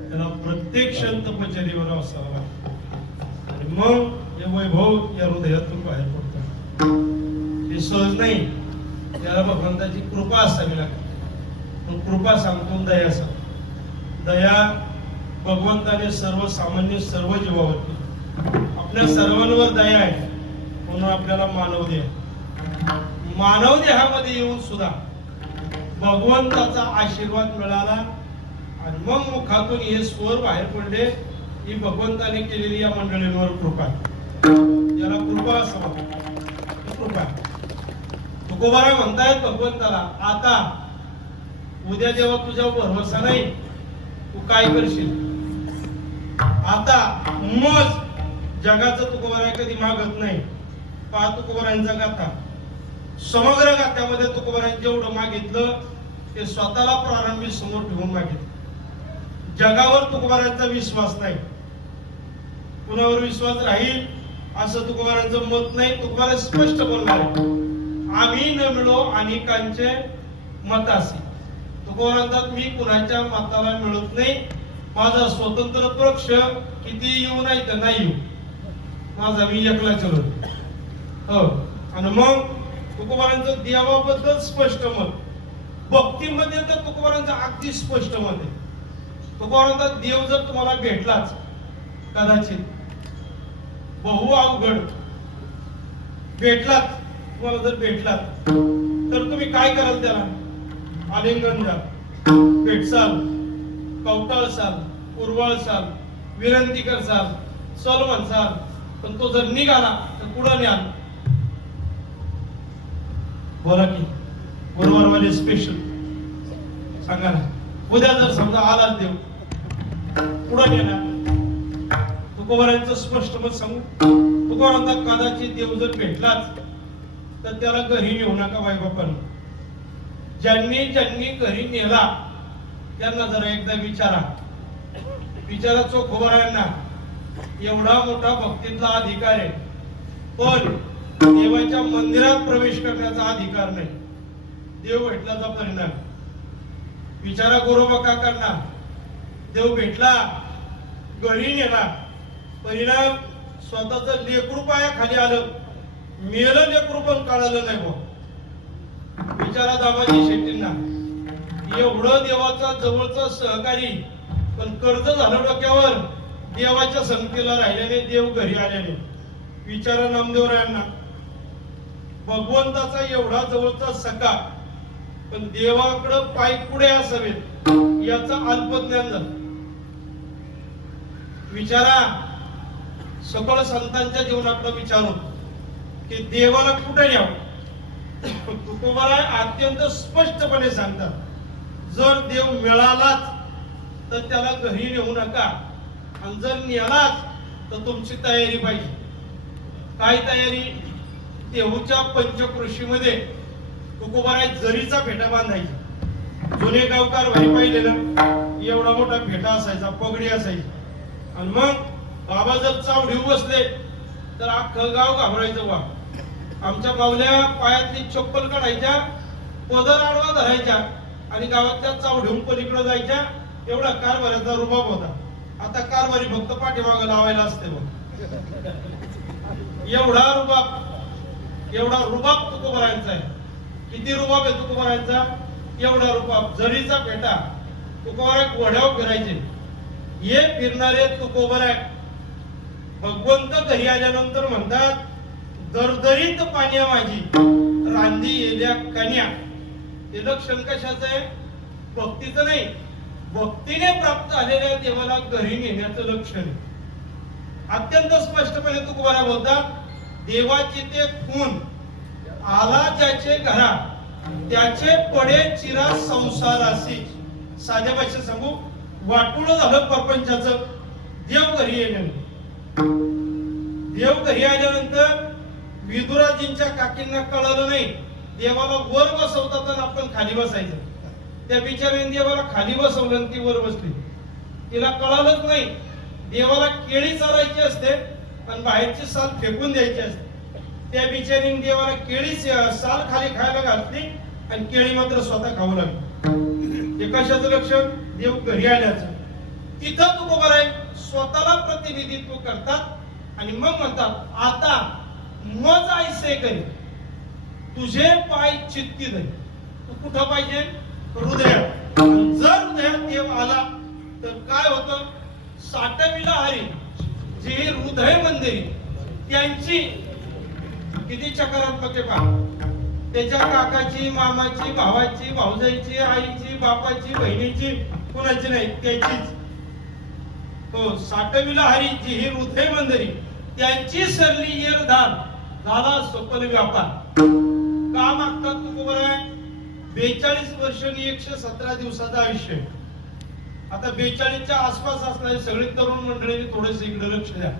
त्याला प्रत्येक क्षण तपश्चर्येवर असावा लागतो आणि मग हे वैभव या हृदयातून बाहेर पडतात हे सहज नाही त्याला भगवंताची कृपा असावी लागते पण कृपा सांगतो दया सांगतो दया भगवंताने सर्वसामान्य सर्व जीवावरती आपल्या सर्वांवर दया आहे. म्हणून आपल्याला मानव देह मानव देहामध्ये येऊन सुद्धा भगवंताचा आशीर्वाद मिळाला आणि मग मुखातून हे स्वर बाहेर पडले. ही भगवंताने केलेली या मंडळींवर कृपा आहे. याला कृपा असं म्हणतात. कृपा तुकोबारा म्हणतायत भगवंताला आता उद्या जेव्हा तुझ्या भरोसा नाही तू काय करशील? आता मग जगाचं तुकोबाराय कधी मागत नाही. पहा तुकोबारांचा गाथा समग्र गाथ्यामध्ये तुकोबाराय जेवढं मागितलं ते स्वतःला प्रारंभी समोर ठेवून मागितलं. जगावर तुकोबारांचा विश्वास नाही. कुणावर विश्वास राहील असं तुकोबारांचं मत नाही. तुकोबारा स्पष्ट बोलणार आम्ही न मिळो अनेकांचे मत असे मी कुणाच्या मताला मिळत नाही. माझा स्वतंत्र पक्ष किती येऊ नाही तर नाही येऊ. माझा मी एकला चलो. हो. आणि मग तुकोबारांचं देवाबद्दल स्पष्ट मत. भक्तीमध्ये तर तुकोबारांचं अगदी स्पष्ट मत आहे. तुकोबारांचा देव जर तुम्हाला भेटलाच कदाचित बहु अवघड भेटलाच तुम्हाला जर भेटलात तर तुम्ही काय कराल त्याला? आलिंगन द्या. भेटसाल कवटाळसाल उरवाळसाल विनंती करसाल सल म्हणसाल पण तो जर निघाला तर पुढं न्याल बोला की गुरुवारवाले म्हणजे स्पेशल सांगा ना. उद्या जर समजा आलाच देव पुढं नेणार तुकोबारांचं स्पष्ट मत सांगू. तुकोबारांचा कदाचित देव जर भेटलाच तर त्याला घरी नेऊ नका बाई बापांना. ज्यांनी ज्यांनी घरी नेला त्यांना जरा एकदा विचारा. विचारा चोखोबारांना एवढा मोठा भक्तीतला अधिकार आहे. पण देवाच्या मंदिरात प्रवेश करण्याचा अधिकार नाही. देव भेटल्याचा परिणाम. विचारा गोरोबा काकांना देव भेटला घरी नेला. परिणाम स्वतःच लेकरू पायाखाली आलं. मेलं लेकरू पण कळालं नाही बघ विचारा दाबाजी शेट्टींना. एवढं देवाचा जवळचा सहकारी पण कर्ज झालं डोक्यावर. देवाच्या संगतीला राहिल्याने देव घरी आल्याने. विचारा नामदेवरायांना भगवंताचा एवढा जवळचा सखा पण देवाकडं पाय पुढे असावेत याचा अल्पज्ञान झालं. विचारा सकळ संतांच्या जीवनाकडे विचारून की देवाला कुठे न्यावं? तुकोबाराय अत्यंत स्पष्टपणे सांगतात जर देव मिळालाच तर त्याला घरी नेऊ नका. आणि जर नेलाच तर तुमची तयारी पाहिजे. काय तयारी? देहूच्या पंचकृषीमध्ये तुकोबाराय जरीचा फेटा बांधायचा. जुने गावकार भाई पाहिले ना एवढा मोठा फेटा असायचा पगडी असायची. आणि मग बाबा जर चावडी बसले तर अख्खं गाव घाबरायचं वा आमच्या मावल्या पायातली चप्पल काढायच्या पदर आडवा धरायच्या आणि गावातल्या चावडीहून पलीकडे जायच्या एवढा कारभाराचा रुबाब होता. आता कारभारी फक्त पाठीमागं लावायला असते मग. एवढा रुबाब एवढा रुबाब तुकोबरायांचा आहे. किती रुबाब आहे तुकोबरायांचा एवढा रुबाब. जरीचा पेटा तुकोबरा घोड्यावर फिरायचे. हे फिरणारे तुकोबर आहे भगवंत घरी आल्यानंतर म्हणतात दरदरीत पाण्या माझी. रांदी येल्या कन्या. हे लक्षण कशाचं आहे? भक्तीचं नाही. भक्तीने प्राप्त झालेल्या देवाला घरी नेण्याचं लक्षण आहे. अत्यंत स्पष्टपणे तुकोबाला बोलतात देवाचे ते खून आला ज्याचे घरा त्याचे पडे चिरा संसारासी साध्या भाषेत सांगू वाटुळ झालं प्रपंचाचं देव घरी येण्याने. देव घरी आल्यानंतर विदुराजींच्या काकींना कळलं नाही देवाला वर बसवतात आपण खाली बसायचं. त्या बिचाऱ्याने देवाला खाली बसवलं आणि ती वर बसली. तिला कळालंच नाही. देवाला केळी चालायची असते आणि बाहेरची साल फेकून द्यायची असते. त्या बिचारीने देवाला केळी साल खाली खायला घातली आणि केळी मात्र स्वतः खाऊ लागली. एकाशाचं कशाचं देव घरी आल्याचं. तिथं तू बरोबर आहे स्वतःला प्रतिनिधित्व करतात आणि मग म्हणतात आता मज आयसे करी. तुझे पाय चित्ती तू कुठं पाहिजे? हृदयात जर हृदयात देव आला तर काय होतं? साठविला हरी जे हृदय मंदिर त्यांची किती सकारात्मक पहा. त्याच्या काकाची मामाची भावाची भाऊजाईची आईची बापाची बहिणीची कुणाची नाही त्याचीच. हो साठवीला हरी जी ही हृदय मंदिरी त्यांची सरली येर धान झाला स्वप्न व्यापार. का मागतात तू बरोबर आहे बेचाळीस वर्ष आणि एकशे सतरा दिवसाचं आयुष्य आता बेचाळीसच्या आसपास असणारे सगळे तरुण मंडळींनी थोडेसे इकडे लक्ष द्या.